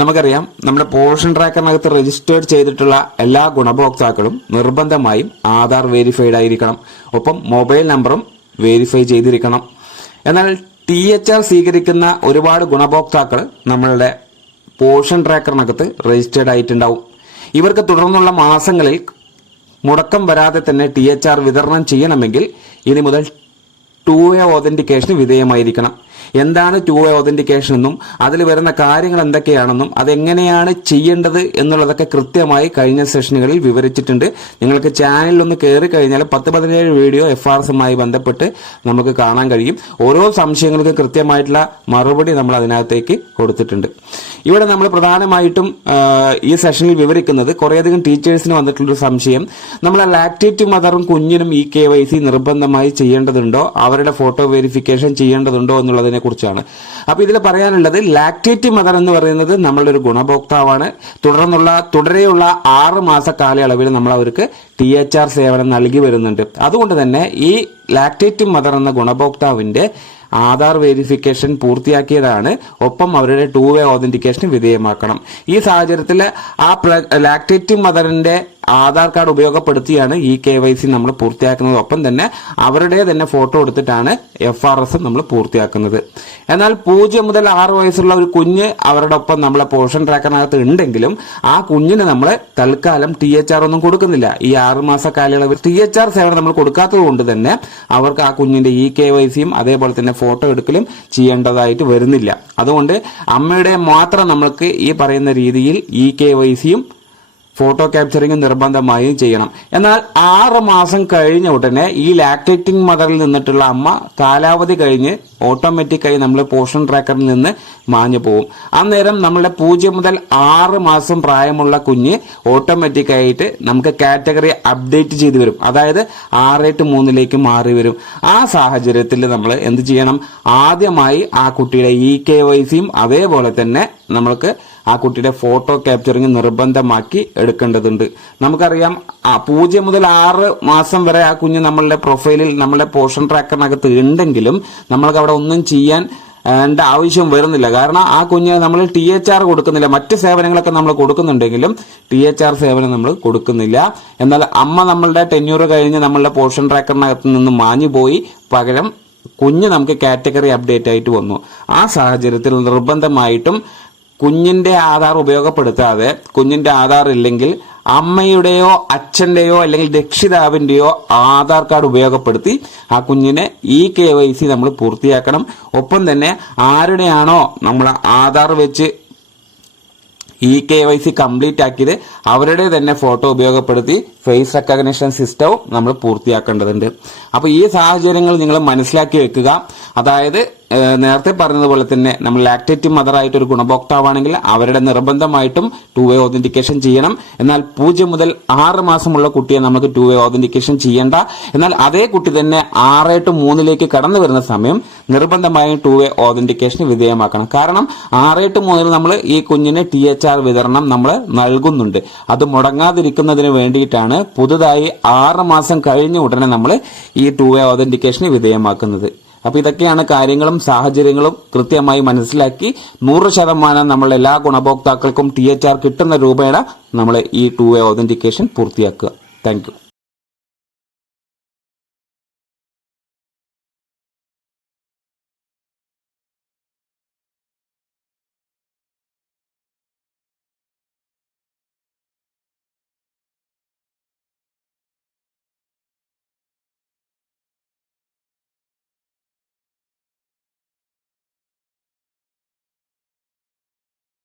നമുക്കറിയാം, നമ്മുടെ portion ട്രാക്കറിനകത്ത് registered ചെയ്തിട്ടുള്ള എല്ലാ ഗുണഭോക്താക്കളും നിർബന്ധമായും ആധാർ വെരിഫൈഡ് ആയിരിക്കണം. ഒപ്പം മൊബൈൽ നമ്പറും വെരിഫൈ ചെയ്തിരിക്കണം. എന്നാൽ THR സ്വീകരിക്കുന്ന ഒരുപാട് ഗുണഭോക്താക്കൾ നമ്മളുടെ പോഷൻ ട്രാക്കറിനകത്ത് രജിസ്റ്റേർഡ് ആയിട്ടുണ്ടാവും. ഇവർക്ക് തുടർന്നുള്ള മാസങ്ങളിൽ മുടക്കം വരാതെ തന്നെ THR വിതരണം ചെയ്യണമെങ്കിൽ ഇനി മുതൽ 2-way ഓതന്റിക്കേഷന് വിധേയമായിരിക്കണം. എന്താണ് 2-way ഓതന്റിക്കേഷൻ എന്നും അതിൽ വരുന്ന കാര്യങ്ങൾ എന്തൊക്കെയാണെന്നും അതെങ്ങനെയാണ് ചെയ്യേണ്ടത് എന്നുള്ളതൊക്കെ കൃത്യമായി കഴിഞ്ഞ സെഷനുകളിൽ വിവരിച്ചിട്ടുണ്ട്. നിങ്ങൾക്ക് ചാനലിൽ ഒന്ന് കയറി കഴിഞ്ഞാൽ 10-17 വീഡിയോ FRSുമായി ബന്ധപ്പെട്ട് നമുക്ക് കാണാൻ കഴിയും. ഓരോ സംശയങ്ങൾക്കും കൃത്യമായിട്ടുള്ള മറുപടി നമ്മൾ അതിനകത്തേക്ക് കൊടുത്തിട്ടുണ്ട്. ഇവിടെ നമ്മൾ പ്രധാനമായിട്ടും ഈ സെഷനിൽ വിവരിക്കുന്നത് കുറേയധികം ടീച്ചേഴ്സിന് വന്നിട്ടുള്ളൊരു സംശയം, നമ്മളെ ലാക്ടേറ്റീവ് മദറും കുഞ്ഞിനും ഈ KYC നിർബന്ധമായി ചെയ്യേണ്ടതുണ്ടോ, അവരുടെ ഫോട്ടോ വെരിഫിക്കേഷൻ ചെയ്യേണ്ടതുണ്ടോ എന്നുള്ളതിനെ കുറിച്ചാണ്. അപ്പൊ ഇതിൽ പറയാനുള്ളത്, ലാക്ടേറ്റീവ് മദർ എന്ന് പറയുന്നത് നമ്മളുടെ ഒരു ഗുണഭോക്താവാണ്. തുടരെയുള്ള 6 മാസ കാലയളവിൽ നമ്മൾ അവർക്ക് THR സേവനം നൽകി വരുന്നുണ്ട്. അതുകൊണ്ട് തന്നെ ഈ ലാക്ടേറ്റീവ് മദർ എന്ന ഗുണഭോക്താവിന്റെ ആധാർ വെരിഫിക്കേഷൻ പൂർത്തിയാക്കിയതാണ്. ഒപ്പം അവരുടെ 2-way ഓതന്റിക്കേഷന് വിധേയമാക്കണം. ഈ സാഹചര്യത്തിൽ ആ ലാക്ടേറ്റീവ് മദറിന്റെ ആധാർ കാർഡ് ഉപയോഗപ്പെടുത്തിയാണ് ഈ KYC നമ്മൾ പൂർത്തിയാക്കുന്നത്. ഒപ്പം തന്നെ അവരുടെ തന്നെ ഫോട്ടോ എടുത്തിട്ടാണ് FRS നമ്മൾ പൂർത്തിയാക്കുന്നത്. എന്നാൽ 0 മുതൽ 6 വയസ്സുള്ള ഒരു കുഞ്ഞ് അവരുടെ ഒപ്പം നമ്മളെ പോഷൻ ട്രാക്കറിനകത്ത് ഉണ്ടെങ്കിലും ആ കുഞ്ഞിന് നമ്മൾ തൽക്കാലം THR ഒന്നും കൊടുക്കുന്നില്ല. ഈ 6 മാസ കാലയളവിൽ THR സേവനം നമ്മൾ കൊടുക്കാത്തത് കൊണ്ട് തന്നെ അവർക്ക് ആ കുഞ്ഞിന്റെ ഈ KYCയും അതേപോലെ തന്നെ ഫോട്ടോ എടുക്കലും ചെയ്യേണ്ടതായിട്ട് വരുന്നില്ല. അതുകൊണ്ട് അമ്മയുടെ മാത്രം നമ്മൾക്ക് ഈ പറയുന്ന രീതിയിൽ ഈ KYCയും ഫോട്ടോ ക്യാപ്ചറിംഗ് നിർബന്ധമായും ചെയ്യണം. എന്നാൽ 6 മാസം കഴിഞ്ഞ ഉടനെ ഈ ലാക്ടേറ്റിംഗ് മദറിൽ നിന്നിട്ടുള്ള അമ്മ കാലാവധി കഴിഞ്ഞ് ഓട്ടോമാറ്റിക്കായി നമ്മൾ പോഷൻ ട്രാക്കറിൽ നിന്ന് മാഞ്ഞു പോകും. അന്നേരം നമ്മളുടെ 0 മുതൽ 6 മാസം പ്രായമുള്ള കുഞ്ഞ് ഓട്ടോമാറ്റിക്കായിട്ട് നമുക്ക് കാറ്റഗറി അപ്ഡേറ്റ് ചെയ്ത് വരും. അതായത് 6-3 മാറി വരും. ആ സാഹചര്യത്തിൽ നമ്മൾ എന്ത് ചെയ്യണം? ആദ്യമായി ആ കുട്ടിയുടെ ഈ KYCയും അതേപോലെ തന്നെ നമ്മൾക്ക് ആ കുട്ടിയുടെ ഫോട്ടോ ക്യാപ്ചറിങ് നിർബന്ധമാക്കി എടുക്കേണ്ടതുണ്ട്. നമുക്കറിയാം, 0 മുതൽ 6 മാസം വരെ ആ കുഞ്ഞ് നമ്മളുടെ പ്രൊഫൈലിൽ നമ്മളുടെ പോഷൻ ട്രാക്കറിനകത്ത് ഉണ്ടെങ്കിലും നമ്മൾക്ക് അവിടെ ഒന്നും ചെയ്യാൻ ആവശ്യം വരുന്നില്ല. കാരണം ആ കുഞ്ഞ് നമ്മൾ THR കൊടുക്കുന്നില്ല. മറ്റ് സേവനങ്ങളൊക്കെ നമ്മൾ കൊടുക്കുന്നുണ്ടെങ്കിലും THR സേവനം നമ്മൾ കൊടുക്കുന്നില്ല. എന്നാൽ അമ്മ നമ്മളുടെ ടെന്യൂർ കഴിഞ്ഞ് നമ്മളുടെ പോഷൻ ട്രാക്കറിനകത്ത് നിന്ന് മാഞ്ഞു പോയി, പകരം കുഞ്ഞ് നമുക്ക് കാറ്റഗറി അപ്ഡേറ്റ് ആയിട്ട് വന്നു. ആ സാഹചര്യത്തിൽ നിർബന്ധമായിട്ടും കുഞ്ഞിന്റെ ആധാർ ഉപയോഗപ്പെടുത്താതെ, കുഞ്ഞിന്റെ ആധാർ ഇല്ലെങ്കിൽ അമ്മയുടെയോ അച്ഛന്റെയോ അല്ലെങ്കിൽ രക്ഷിതാവിന്റെയോ ആധാർ കാർഡ് ഉപയോഗപ്പെടുത്തി ആ കുഞ്ഞിനെ ഈ KYC നമ്മൾ പൂർത്തിയാക്കണം. ഒപ്പം തന്നെ ആരുടെയാണോ നമ്മൾ ആധാർ വെച്ച് ഈ KYC കംപ്ലീറ്റ് ആക്കിയത് അവരുടെ തന്നെ ഫോട്ടോ ഉപയോഗപ്പെടുത്തി ഫേസ് റെക്കഗ്നിഷൻ സിസ്റ്റവും നമ്മൾ പൂർത്തിയാക്കേണ്ടതുണ്ട്. അപ്പൊ ഈ സാഹചര്യങ്ങൾ നിങ്ങൾ മനസ്സിലാക്കി വെക്കുക. അതായത് നേരത്തെ പറഞ്ഞതുപോലെ തന്നെ നമ്മൾ ലാക്ടേറ്റീവ് മദർ ആയിട്ട് ഒരു ഗുണഭോക്താവാണെങ്കിൽ അവരുടെ നിർബന്ധമായിട്ടും 2-way ഓതന്റിക്കേഷൻ ചെയ്യണം. എന്നാൽ 0 മുതൽ 6 മാസമുള്ള കുട്ടിയെ നമുക്ക് 2-way ഓതന്റിക്കേഷൻ ചെയ്യേണ്ട. എന്നാൽ അതേ കുട്ടി തന്നെ 6-3 കടന്നു വരുന്ന സമയം നിർബന്ധമായും 2-way ഓതന്റിക്കേഷന് വിധേയമാക്കണം. കാരണം 6-3 നമ്മൾ ഈ കുഞ്ഞിന് THR വിതരണം നമ്മൾ നൽകുന്നുണ്ട്. അത് മുടങ്ങാതിരിക്കുന്നതിന് വേണ്ടിയിട്ടാണ് പുതുതായി 6 മാസം കഴിഞ്ഞ ഉടനെ നമ്മൾ ഈ 2-way ഓതന്റിക്കേഷന് വിധേയമാക്കുന്നത്. അപ്പൊ ഇതൊക്കെയാണ് കാര്യങ്ങളും സാഹചര്യങ്ങളും കൃത്യമായി മനസ്സിലാക്കി 100% നമ്മൾ എല്ലാ ഗുണഭോക്താക്കൾക്കും THR കിട്ടുന്ന രൂപേണ നമ്മൾ ഈ 2-way ഓതന്റിക്കേഷൻ പൂർത്തിയാക്കുക. Thank you.